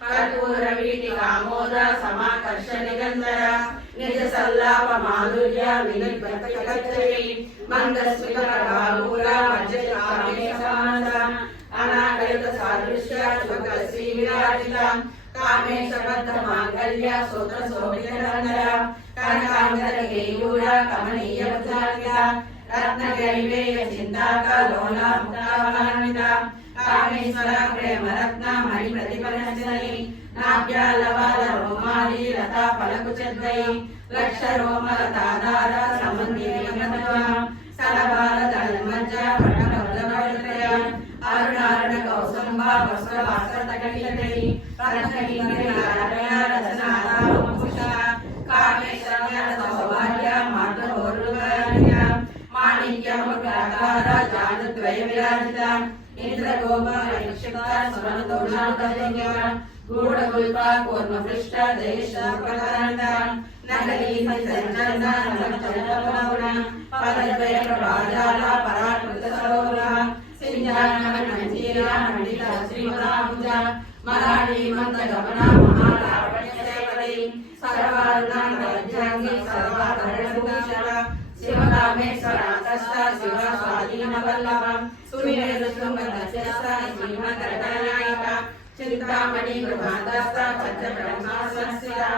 कर्पूर वीटिकामोद समाकर्ष निगंधर निज सल्लाप माधुर्य विनिर्भक्तकर्तये मंदस्मित प्रभापूर मज्जकामेशमानस अनागरित सादृश्य शुभकसी विराजित कामेश बद्ध मांगल्य सूत्र शोभितधर कनकांबर केयूर कमनीय भुजान्वित रत्नगैवेय चिंताक लोला मुक्तावान्वित कामेश्वर प्रेम रत्न मणि प्रतिपनसनि नाभ्यालवाल रोमाली लता फलकुचद्वै लक्ष रोम लताधार समन्वित सरबाल दलमज्ज पटमग्लमत्रय अरुणारुण कौसुम्बा वस्त्र वासरतकटिलकै रत्नकिङ्करी रसनादा मुकुशा कामेश्वर सौभाग्य मार्गहोरुगय माणिक्य मुकुटाकार जानुद्वय विराजित इंद्रगोपा रक्षिता सुरनदोषान्तर्जन्य गूढगुल्पा कूर्मपृष्ठ देशप्रकरणता नगरी संचरण नवचरपवना पदद्वय प्रभाजाल पराकृत सरोवरा सिंजानमञ्जीरा मंडित श्रीमदाभुजा मराठी मंदगमना महालावण्यसेवरी सर्वारुणां राज्यांगी सर्वाभरणभूषण शिवकामेश्वरान्तस्थ शिव स्वाधीनवल्लभं सुमेरुशृङ्गदस्यस्थ श्रीमद्रटनायक चिन्तामणि गृहान्तस्थ पञ्चब्रह्मासनस्थिता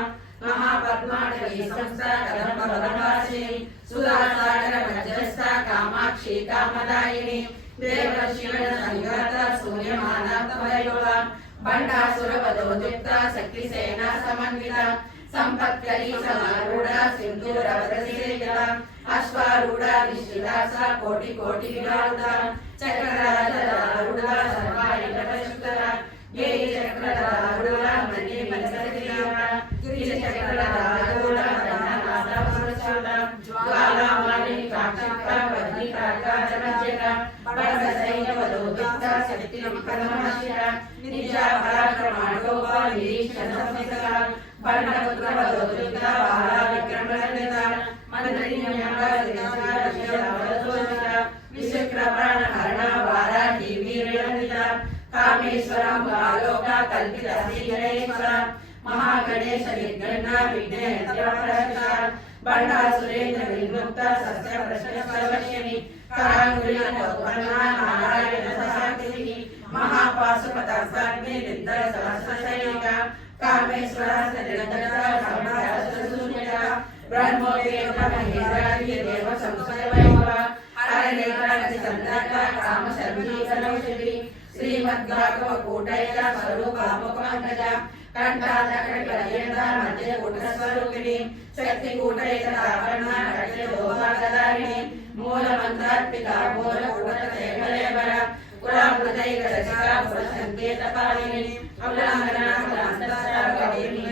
महापद्माटवी संस्थ कदम्बवनवासिनी सुधासागर मध्यस्थ कामाक्षी कामदायिनी देवर्षिण संगत सूर्यमानात्मयोगा बंडासुर वधोद्युक्त शक्तिसेना समन्विता संपत्करी समारूढ़ सिंधूरवरसेविता अश्वारूढ़ निश्चितास कोटि कोटि विराजिता चक्रराजरूढ़ सर्वायुधशक्तरा गेय चक्ररारूढ़ मणि मणिसरिता गिरिज चक्ररारूढ़ धननादवरसुता ज्वालामाली काक्षिप्त वज्रिकाका जमज्जका बड़सैन्यवधोद्युक्त शक्तिविक्रमशिरा निजा पराक्रमाणोपा निरीक्षण संहिता बंडपुत्र वधोद्युक्त वाला विक्रमरंजिता विश्वक्रमण हरण वाराही वीररंजिता कामेश्वरं बालोका कल्पित श्रीगणेश्वर महागणेश निर्गण विघ्नेश्वर बंडासुरेन्द्र विमुक्त सस्य प्रश्न सर्वस्यनि करांगुलिनोत्पन्ना नारायण ससाकिनी महापाशुपतास्ताग्नि निद्र सहस्रशयिका कामेश्वर निरंतर समरशून्यता ब्रह्मोपेत महेन्द्रादि देव संशयवैभव हरनेत्रादि संदर्भ काम शर्मीकरौषधि श्रीमद्भागवत कूटैक स्वरूप मुखमंगज कंठादकटिपर्यन्त मध्ये कूटस्वरूपिणी शक्ति कूटैक तापना कटे दोभागधारिणी मूल मंत्रात्मिका मूल कूटकलेवर कुलामृतैक रचिका पुरसंकेत पालिनी अवलांगना कुलांतस्तागदेवी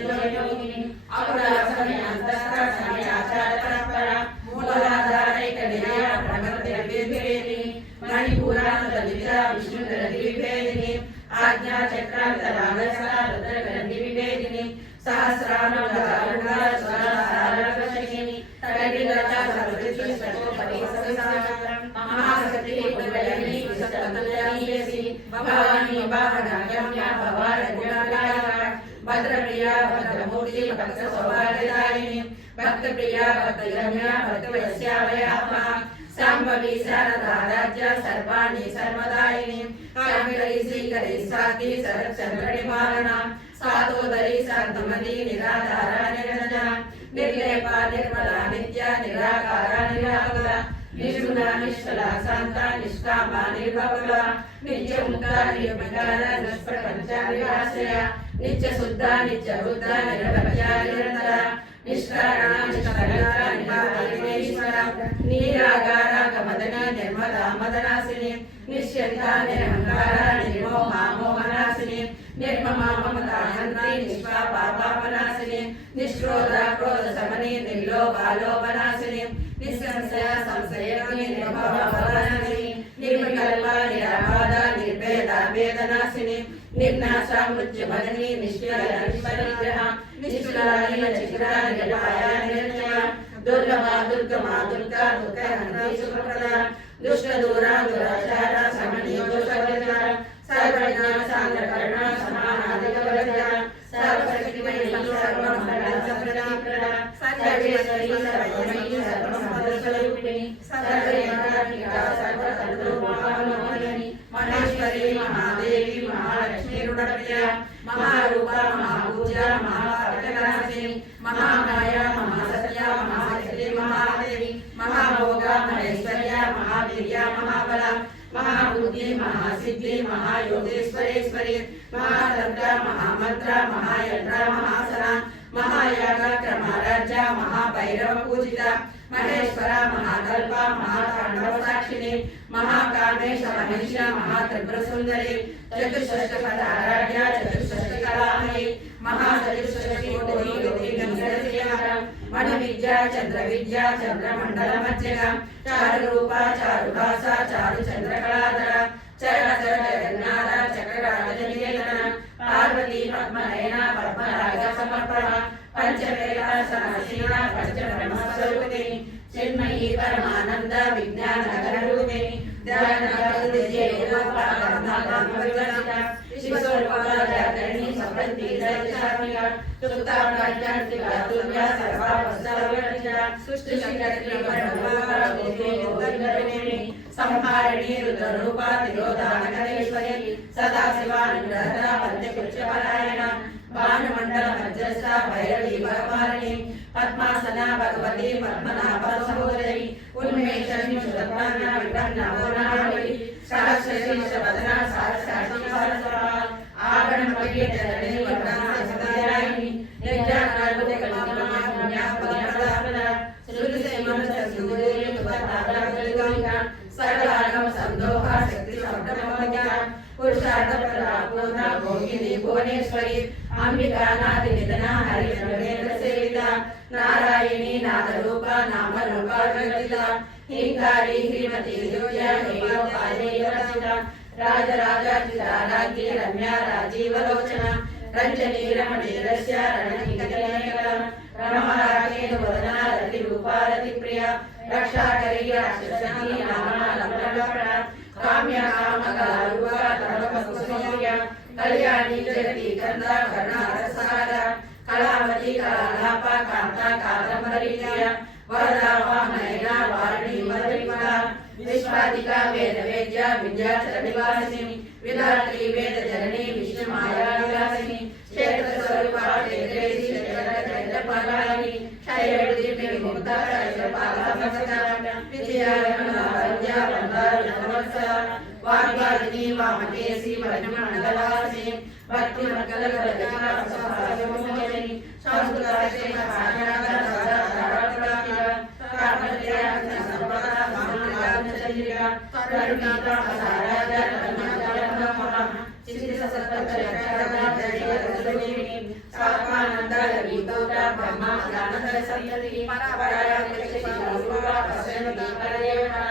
अवलासनि अंतस्थ सनि आचार परंपरा मूलाधारैक निलय प्रगतिर्विभेदिनी मणिपुराण दलिता विष्णु विभेदिनी आज्ञा चक्रांतरागसा रुद्रग्रंथि विभेदिनी सहस्रानुदारुणा स्वरसारकशिनी तडिलता सर्वति सर्वोपरि सविसारं महाशक्ति पुत्रयनी विशततुल्यनीयसी भवानी वाहनागम्या भवारगुणगायका भद्रप्रिया भद्रमूर्ति भक्त सौभाग्यदायिनी भक्तप्रिया भक्तगम्या भक्तवस्यावयापा संभवी शारदाराज्य सर्वाणि सर्वदायिनी कांकरी श्रीकरी साती सरचंद्रनि मारणा सातोदरी शांतमती निराधारा निरंजना निर्लेपा निर्मला नित्या निराकारा निराकुला निष्ठुरा निष्कला शांता निष्कामा निर्भवला नित्य मुक्ता निर्विकारा निष्प्रपंचा निराश्रया नित्य शुद्धा नित्य बुद्धा निरवध्या निरंतरा निष्कारणा निष्कलंका निराधीश्वरा निरागारा कमदना निर्मला मदनासिनी निश्चंता निरहंकारा निर्मोहा मोहनासिनी निर्ममा ममता हंत्री निष्पापा पापनासिनी निष्क्रोधा क्रोध समनी निर्लोभा लोभनासिनी निस्संशया संशयनी निर्भवनासिनी निर्विकल्पा निराबाधा निर्भेदा वेदनासिनी निर्नाशा मृत्युभजनी निष्क्रिया निष्परिग्रहा निष्ठुरा नीलचक्रा निर्भया निर्जया दुर्लभा दुर्गमा दुर्गा दुर्गहन्त्री सुप्रदा दुष्ट दूरा दुराचारा समन्यो दोषविचारा महाईश्वरी महादेवी महालक्ष्मी ऋणप्रिया महारूपा महापूजा महापातकनाशिनी महामाया महासत्या महाशक्ति महादेवी महाभोगा महेश्वर्या महावीर्या महाबला महाबुद्धि महासिद्धि महायोगेश्वरेश्वरी महातंत्र महामंत्र महायंत्र महासना महायाग क्रमराज्य महाभैरव पूजिता महेश्वर महाकल्प महातांडव साक्षिणी महाकामेश महेश महात्रिपुर सुंदरी चतुष्षष्टपदाराध्या चतुष्षष्टिकलामयी महाचतुष्षष्टि कोटि मणि विद्या चंद्र विद्या चंद्रमंडल मध्यगा चारुरूपा चारुभाषा चारु चंद्रकलाधर चराचर जगन्नाथ चक्रराजनिकेतन पार्वती पद्मनयना पद्मराग समर्पण पंचवेला सहसीना पंचब्रह्मस्वरूपिणी चिन्मयी परमानंद विज्ञान नगररूपिणी शिवस्वरूपी सपत्नी जयशात्मिका सुता प्राज्ञान्तिका दुर्गा सर्वावस्था सृष्टि संहारिणी रुद्ररूपा तिरोधानकरेश्वरी सदाशिवानुग्रहदा पंचकृत्यपरायण भानुमंडल मध्यस्था भैरवी भगवारिणी पद्मासना भगवती पद्मनाभ सहोदरी उन्मेषणी सुरत्ना विपन्ना पूर्णावली सहस्रशीर्षवदना सहस्राक्षी सरस्वती आगणपति जननी वरदाना सदायिनी यज्ञानार्पणे कल्पना पुण्या फलप्रदापना श्रुति सेमंत सुदेवी उपतापना सकलागम संदोहा शक्ति शब्दमोहज्ञा पुरुषार्थ प्रपूर्णा भोगिनी भुवनेश्वरी अंबिका नादि निधना हरिश्वरेन्द्र सेविता नारायणी नादरूपा नामरूपा विरचिता हिंकारी श्रीमती दिव्या हेमोपादेयरचिता राजराजाचिताराज्ञी रम्या राजीवलोचना रंजनी रमणीरस्य रणनिकटनेकला रमराकेन्दुवदना रतिरूपा रतिप्रिया रक्षाकरी राक्षसनी नामालंबनप्रणा काम्या कामकलारूपा तरुणकुसुमप्रिया कल्याणी जगती कंदा करुणारसारा कलावती कलालापा कांता कादंबरीप्रिया वरदा वामनयना वारिणी वरविमला विश्वादिका वेदवेद्या विद्याचलनिवासिनी विधात्री वेदजननी विष्णुमाया विलासिनी क्षेत्रस्वरूपा क्षेत्रेशी क्षेत्रपालिनी क्षयविद्या मुक्ता क्षयपालमसका विद्यारमणा वन्द्या वन्दारुणवत्सा वाग्वादिनी वामकेशी वज्रमण्डलवासिनी भक्तिमङ्गलगजगा सभागमोहिनी संस्कृतस्य भाषागा करुणीका साराजा करुणाजलमहा चित्तसत्पक्षरक्षादाजयरसुलिनी सात्मानंदा ललितोटा ब्रह्मा ज्ञानद सत्यति परायणशिरूपा पश्यन्ति परदेवता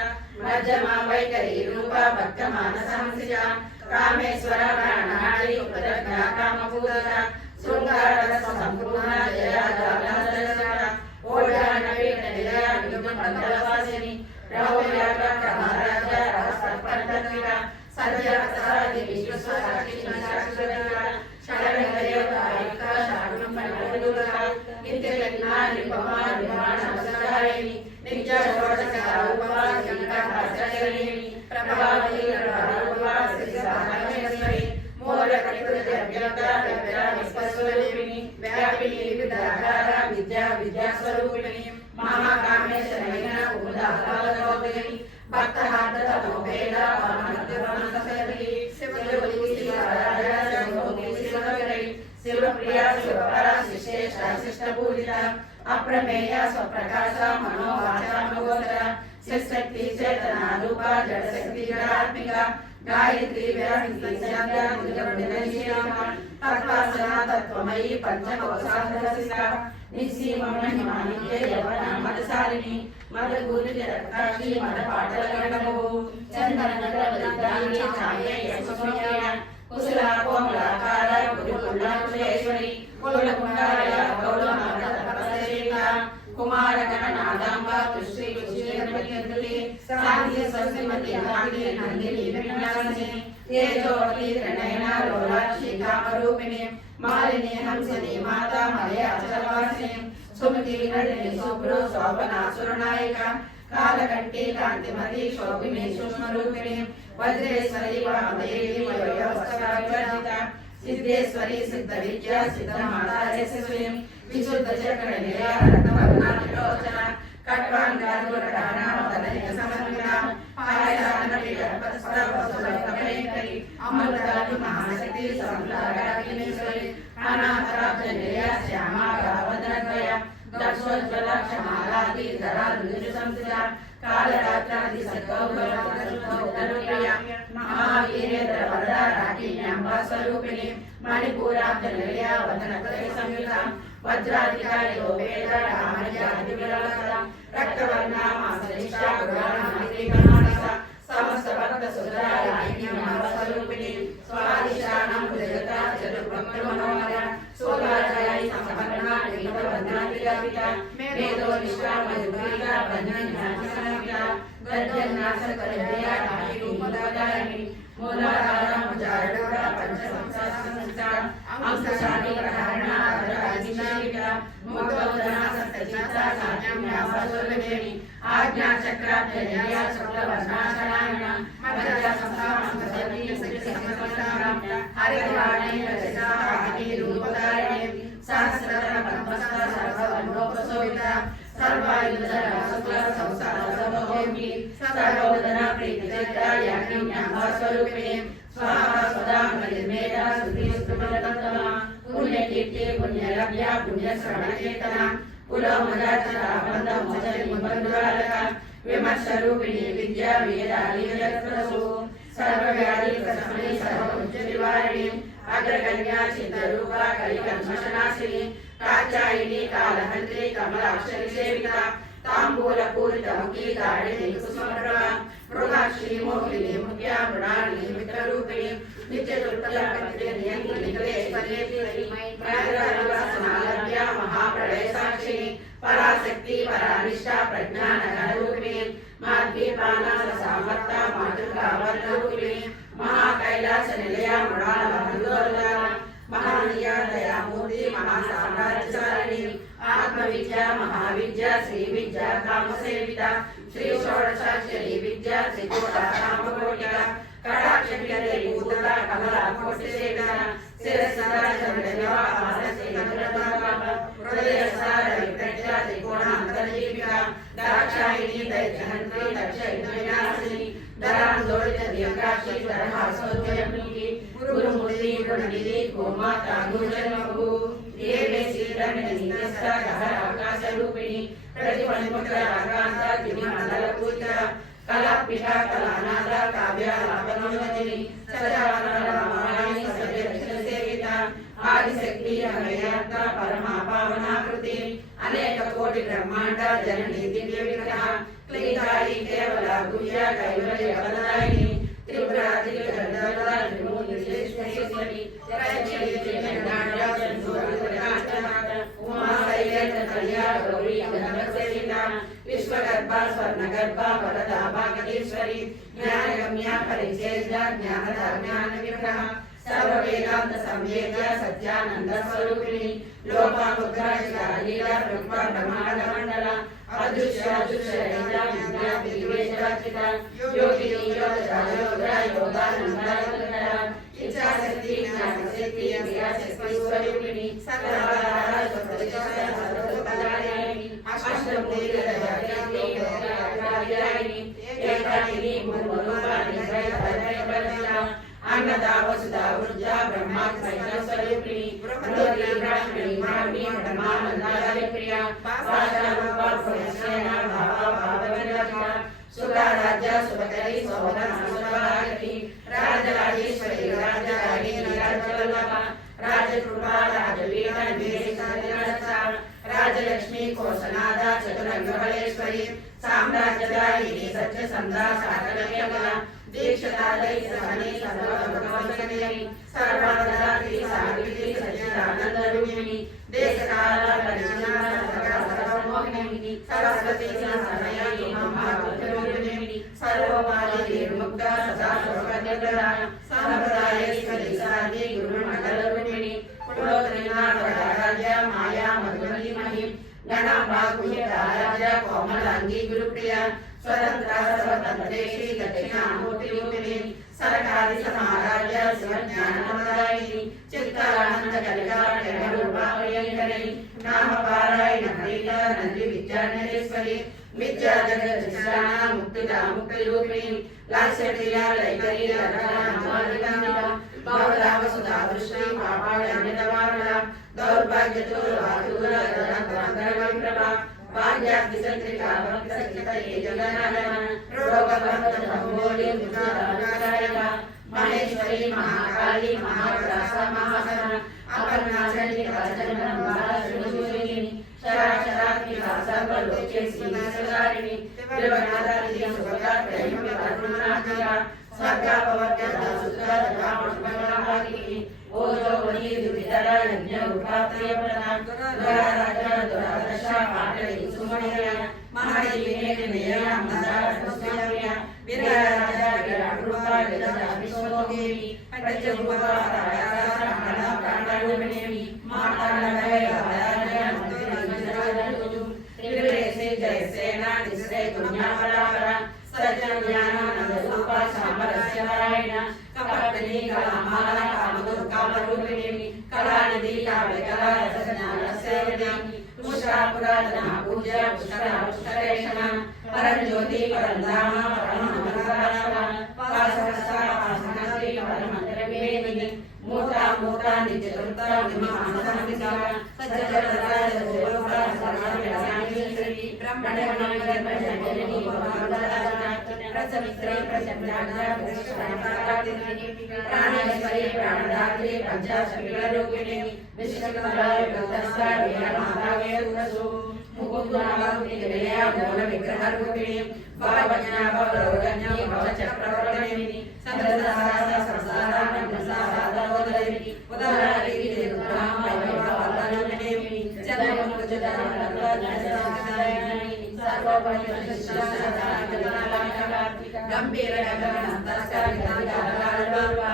मध्यमा वैखरी रूपा भक्तमानसंसिजा कामेश्वर प्राणनाडी उपदज्ञा कामपूजिता शृंगाररस संपूर्णा जया दानदर्शना ओढानपीठ निलया विद्युन्मण्डलवासिनी रघुव्याघ्र क्रमराजा रहस्यपरतत्विका सत्यवत्सादि विश्वसाक्षी शाश्वतिका शरणदेवतायुक्ता शाकुम्भलदुर्गा नित्ययज्ञा निपमा निर्माणवसदायिनी नित्यषोडशकलारूपा कीटभाषायिनी प्रभावती रूपा श्रीसामहेश्वरी मूलकृत्यव्यक्ता विश्वस्वरूपिणी व्यापिनी विविधाकारा विद्या विद्यास्वरूपिणी महाकामेश्वरी उदाहरणोदयिनी भक्तहार्दतमोपेदा वामनद्यवानसरी शिववती शिवराजा शिवभूति शिवगरै शिवप्रिया शिवपरा शिष्येष्टा शिष्टपूजिता अप्रमेया स्वप्रकाशा मनोवाचा मगोदरा शिवशक्ति चेतना रूपा जडशक्ति जडात्मिका गायत्री व्याहृति संज्ञा दुर्गमनिशीला तत्वासना तत्वमयी पंचकोशाधरसिका निस्सीममहिमानिके यवना मदसारिणी मदगुरुजरक्ताक्षी मदपाटलगणगो चन्दननगरवदिताङ्गी छाये यशस्वया कुशला कोमलाकार गुरुकुलाकुलेश्वरी कुलकुण्डालया गौरमानतपसेविका कुमारगणनादाम्बा तुश्री कुशीरमतिन्दुली साध्य सस्यमती नागिनी नन्दिनी विन्यासिनी तेजोवती त्रिनयना लोलाक्षी कामरूपिणी मालिनी हंसिनी माता मलयाचलवासिनी सुमति नलिनी सुब्रू शोभना सुरनायिका कालकंठी कांतिमती शोभिनी सूक्ष्मरूपिणी वज्रेश्वरी वामदेवी वयोवस्थावर्जिता सिद्धेश्वरी सिद्धविद्या सिद्धमाता यशस्वी विशुद्ध चक्रनिलया रत्नवर्णालोचना कट्वांगाधुरदाना वदनय समन्विता पायसानपिगर्भस्तवसुरकमैकरी अमृतादि महाशक्ति समन्तारागिनीश्वरी अनाथराजनिलया श्यामा गावदनद्वया दक्षोज्ज्वला क्षमालादि धराधुजु संस्थिता कालरात्रादि सद्गौरवप्रिया महावीरेन्द्र वरदा राकिन्याम्बा स्वरूपिणी मणिपुराब्जनिलया वदनत्रय संयुता वज्राधिकारी गोपेन्द्र रामजाति विरलता रक्तवर्णा मासनिष्ठा गुणानामित्रिकमानसा समस्त भक्त सुधरा राकिन्याम्बा स्वरूपिणी स्वादिशानां हृदयता चतुर्ब्रह्मणोमया सोलाचारी संपन्ना नीलवन्नाति गर्भिता मेधो निष्ठा मधुरिका ब्रह्मज्ञानसमन्विता गद्यन्नासकलया राकिरूपदायिनी मूलाधारं जाडूरा पंचसंसारसंस्था अंशशाली प्रधारणा राजिशालिका मुक्तोदना सत्यचित्ता साज्ञाम्यासा सुरदेवी आज्ञा चक्राध्यया शुक्लवर्णाशनायना मध्या संस्थामंसती सत्यसंस्था हरिवाणी रचिता आदिरूपदायिनी सहस्रधर पद्मस्था सर्ववर्णोपशोभिता सर्वायुधरा शुक्ल संसार सर्वभौमी सर्वोदना प्रीतिचित्ता याज्ञाम्बा स्वरूपिणी स्वाहा सदा मलिमेधा सुधीस्तुमलतमा पुण्यकीर्ति पुण्यलभ्या पुण्यश्रवणकीर्तना कुलमदाचरा बन्धमोचनि बन्धुरालका विमर्शरूपिणी विद्या वेदादिजगत्प्रसू सर्वव्याधि प्रशमनी सर्वमुच्चनिवारिणी अग्रगण्या चित्तरूपा कलिकल्मषनाशिनी कात्यायिनी कालहन्त्री कमलाक्षरी सेविता ताम्बूलपूरितमुखी दारिणी कुसुमप्रभा मृगाक्षी मोहिनी मुख्या मृणालिनी मित्ररूपिणी नित्यदुर्बलपतिनियन्त्रिकलेश्वरेश्वरी महाप्रलय साक्षिणी पराशक्ति परानिष्ठा प्रज्ञानरूपिणी माद्वीपानामृता मातृकावर्णरूपिणी महाकैलास निलया मृणालवन्दोलना महानिया दयामूर्ति महासाम्राज्यचारिणी आत्मविद्या महाविद्या श्रीविद्या कामसेविता श्री षोडशाक्षरी विद्या त्रिकोटा कामकोटिका कटाक्षपियते भूतला कमला कोटिसेविता शिरस्सदा चन्द्रदेवा आरसे नगरदावा हृदयसार विप्रज्ञा त्रिकोणान्तर्जीविका दाक्षायिनी दैत्यहन्त्री दक्षयज्ञविनाशिनी धरान्दोलित दिव्याक्षी धर्मासोद्यमिनी गुरुमूर्ति गुणनिधि गोमाता गुरुजन्मभू देवे श्रीरमणीयस्था आकाशरूपिणी प्रतिपन्मुद्राकान्ता दिव्यमण्डलपूजिता कलापिता कलानादा काव्यालापनोदिनी सदानन्दमायिनी सर्वदर्शनसेविता आदिशक्ति अभयान्ता परमा पावनाकृति अनेक कोटि ब्रह्मांड जननी दिव्य विग्रह क्लीताई केवला गुह्य कैवल्य फलदायिनी त्रिपुरा त्रिगर्दला त्रिमूर्तिश्वरी रक्षणी त्रिगण्डाढ्या चन्द्रोदकांचना उमा शैलेन्द्र कल्या गौरी गंधर्वसेविता विश्वगर्भा स्वर्णगर्भा वरदा भागीश्वरी ज्ञानगम्या परिचेद्या ज्ञानदा ज्ञानविग्रह सर्ववेदांत संवेद्य सत्यानंद स्वरूपिणी लोपामुद्राजिता लीला ब्रह्मा ब्रह्मांड मंडला अदृश्य अदृश्य विद्या विवेशरचिता योगिनी योगदा योगा योगानंदा इच्छाशक्ति ज्ञानशक्ति क्रियाशक्ति स्वरूपिणी सर्वधारा सर्वोपदायिनी अष्टमूर्तिरजनी एकाकिनी मूर्तिरूपाणि त्रयधर्मैकवचना अन्नदा वसुधा वृद्धा ब्रह्मात्मैक स्वरूपिणी ब्रह्मोदरी ब्राह्मणी ब्राह्मी ब्रह्मानंदाय प्रिया पाशारूपा पुरुषेण भावा भावविरचिता सुधा राज्य सुभकरी सौधन सुभगायत्री राजराजेश्वरी राजरागिनी राजवल्लभा राजकृपा राजवीणा द्वेषादिरक्षा राजलक्ष्मी कोशनादा चतुरंगबलेश्वरी साम्राज्यदायिनी सत्यसंधा साकलमेकला दीक्षितालय सहनी सर्वभगवद्गणिनी सर्वदात्री सावित्री सच्चिदानंदरूपिणी देशकाल परिचना सर्वमोहिनी सरस्वती संसनयी महाभूतरूपिणी सर्वपाली निर्मुक्ता सदा सर्वनिर्गला संप्रदायेश्वरी साधी गुरुमण्डलरूपिणी पुरोत्रीणा वरराज्य माया मधुमती महिम गणाम्बा कुशेताराज्य कोमलांगी गुरुप्रिया स्वतंत्र सर्वतंत्रेशी दक्षिणामूर्तिरूपिणी सरकारी समाराज्य शिवज्ञानप्रदायिनी चित्तानंद कलिका प्रेमरूपाप्रियङ्करी नामपारायण हरित नंदी विद्यानरेश्वरी विद्या जगज्जिष्टाना मुक्तिदा मुक्तिरूपिणी लास्यप्रिया लैकरी ललानामालिका भवदा वसुधा दृष्टि पापाडन्यतवारदा दौर्भाग्यतुर्वातुरगणगणप्रभा भाग्यादिसंत्रिका भक्तसंचितये जगन्नाथन रोगभक्तभंगोली दुर्गानारायण महेश्वरी महाकाली महाप्रासा महासना अपन्नाचंडी काचनम्बालशूलिनी शराशरात्मिका सर्वलोकेशी सदारिणी त्रिवनादारिणी सुभगा प्रेमविकरुणात्मिका सर्गापवर्गदा सुतदा मंगलाभागिनी ओजो वनी दुर्विधरा यज्ञ रूपाप्रियप्रदा दुराराजा दुरादशा पाटली सुमणिया महादेवी निलया मंदारस्वामिया वीरराजा विराटरूपा विदजा विश्वदेवी पंचरूपा तारासा प्राणरूपिणी मातानभय आराध्य मंदिरजराजु त्रिपुरेशे जयसेना निश्रे दुनियावरावरा सज्जन ज्ञानानंद रूपा सामरस्य नारायण कपटनी कलामाला कामरूपिणी कलानिधि काव्यकला रसज्ञानसेविनी पुष्करापुरातना पूज्य पुष्करेशना परंज्योति परंधाम परमहंसराशना पासहस्रा पासहस्री परमंत्रवेदिनी मूर्ता मूर्ता नित्यकृता विमानसंविता सज्जनराज जोगोपा सर्वव्यासानीश्वरी ब्रह्मण्यमणिगर्भजननी भवामदाना प्रसवित्री प्रचंडाना प्रश्नाकारिणी प्राणेश्वरी प्राणदात्री पंचाशक्तिरूपिणी विश्वकलाय भक्तस्था वीरमातावे उरसु मुकुंदनाभूतिनिलया मूलविग्रहरूपिणी भववज्ञा भवरोगज्ञा भवचक्रवर्तिनी संसदासा संसारानन्दसादावदरिणी उदाहरणिनी दुर्गामयवदनमिनी चन्द्रमुखजदानन्दसादायिनी सर्वपरिशुद्धसादानन्दनालाका गम्भीरगगनस्तस्करिताकालरूपा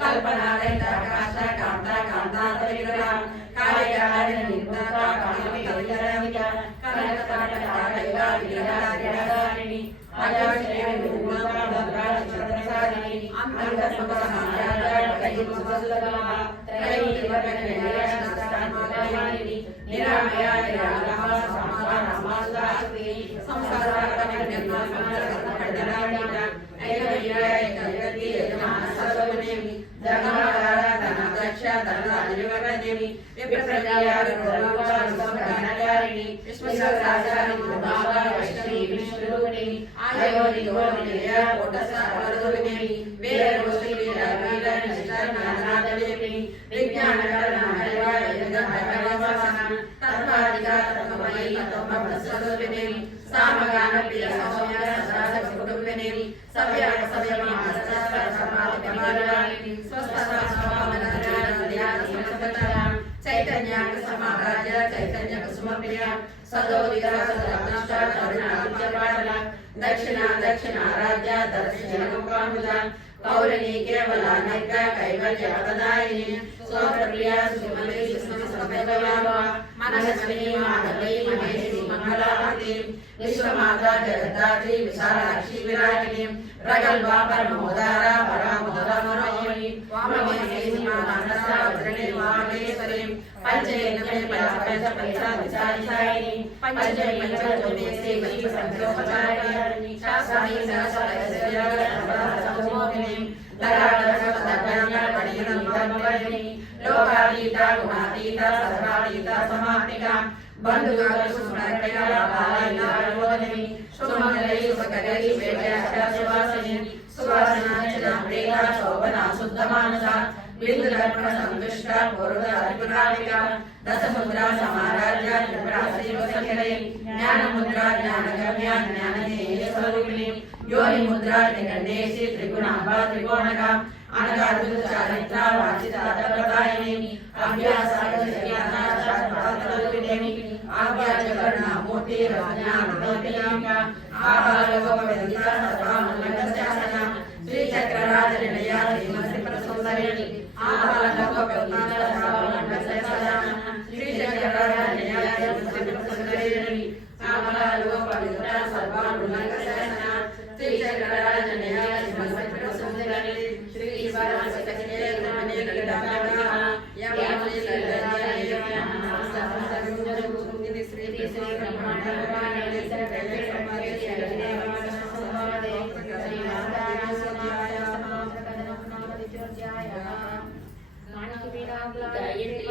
कल्पनालयिताकाशा कान्ता कान्तातविग्रहा कार्यकारिणीर्मुक्ता कामविकलितरमिका कनकताटकालैवा विग्रहारिणी आजाश्रेणी रूपा भद्राचन्द्रसारिणी अन्तर्मुखसमाराजकैमुखसुलभा त्रयीवर्गनिलयस्तस्तान्मलयानिनी निरामया निरालभा समासारामासुदास्ति संसाराकनिर्माणमण्डलानिका ऐकवीरैकजगति यजमानसर्वनेमि जगमाधारा धनाध्यक्ष धनराजनिवर्गदेवी विप्रजारूपा विश्वराजानि दुर्भागा वैष्णवी विष्णुरूपिणी आयोनियोनिलया कोटसावरूपिणी वीररोषि वीरवीर निष्ठाज्ञानादेवी विज्ञानकरणहैवा जगद्भगवसना तत्त्वाधिका तत्त्वमयी तत्त्वमस्वरूपिणी सामगानप्रिय सौम्य सदासकुटुम्बिनी सव्यसव्यमानसमाधिकमालिनी स्वस्थस्वभावनदयानदयानसंस्तता चैतन्याकसमाराज्य चैतन्यकुसुमप्रिया सदोदिता सदनष्टा करुणादित्यपाटला दक्षिणा दक्षिणाराज्य दक्षिणगोपामुदा कौरणी केवला नैका कैवल्यप्रदायिनी स्वप्रिया सुमति सुस्मसंभवा मनस्विनी माधवी महेशी मंगलावती विश्वमाता जगद्धात्री विशालाक्षी विराजिनी प्रगल्भा परमोदारा परामोदमनोमयी वामहेशी मानसा वज्रणी वामेश्वरी पंचेन्द्रिय पंचपंचाधिशायिनी पंचमेशोदेशे वैपसंख्योपचारिणी शास्त्राणि सहस्रसहस्रसमोहिनी दरादरपदज्ञानपरिणितमवैनी लोकातीता गुणातीता सर्वातीता समाप्तिका बंधुगुसुमर्पया बालायिनी सुमंगलै सुखकरै वेदयाश्वासिनी सुवासनाचनाम्रेका शोभना शुद्धमानसा बिंदुदर्पण संतुष्टा पूर्वधारिपुरालिका दशमुद्रा समाराज्य त्रिपुरा श्रीवसंकरे ज्ञानमुद्रा ज्ञानगम्या ज्ञानदेय स्वरूपिणी योनि मुद्रा त्रिगणेशी त्रिगुणांबा त्रिकोणका अनगादुत चारित्रा वाचितादप्रदायिनी अभ्यासागस्यानाशास्त्ररूपिणी आज्ञाचकरणा मूर्ति रज्ञानमोतिका आभारगोपवेदिता सर्वामङ्गलशासना श्रीचक्रराजनिलया श्रीमत्त्रिपुरसुन्दरिणी आभारगोपवेदिता सर्वामङ्गलशासना श्रीचक्रराजनिलया श्रीमत्त्रिपुरसुन्दरिणी శ్రీ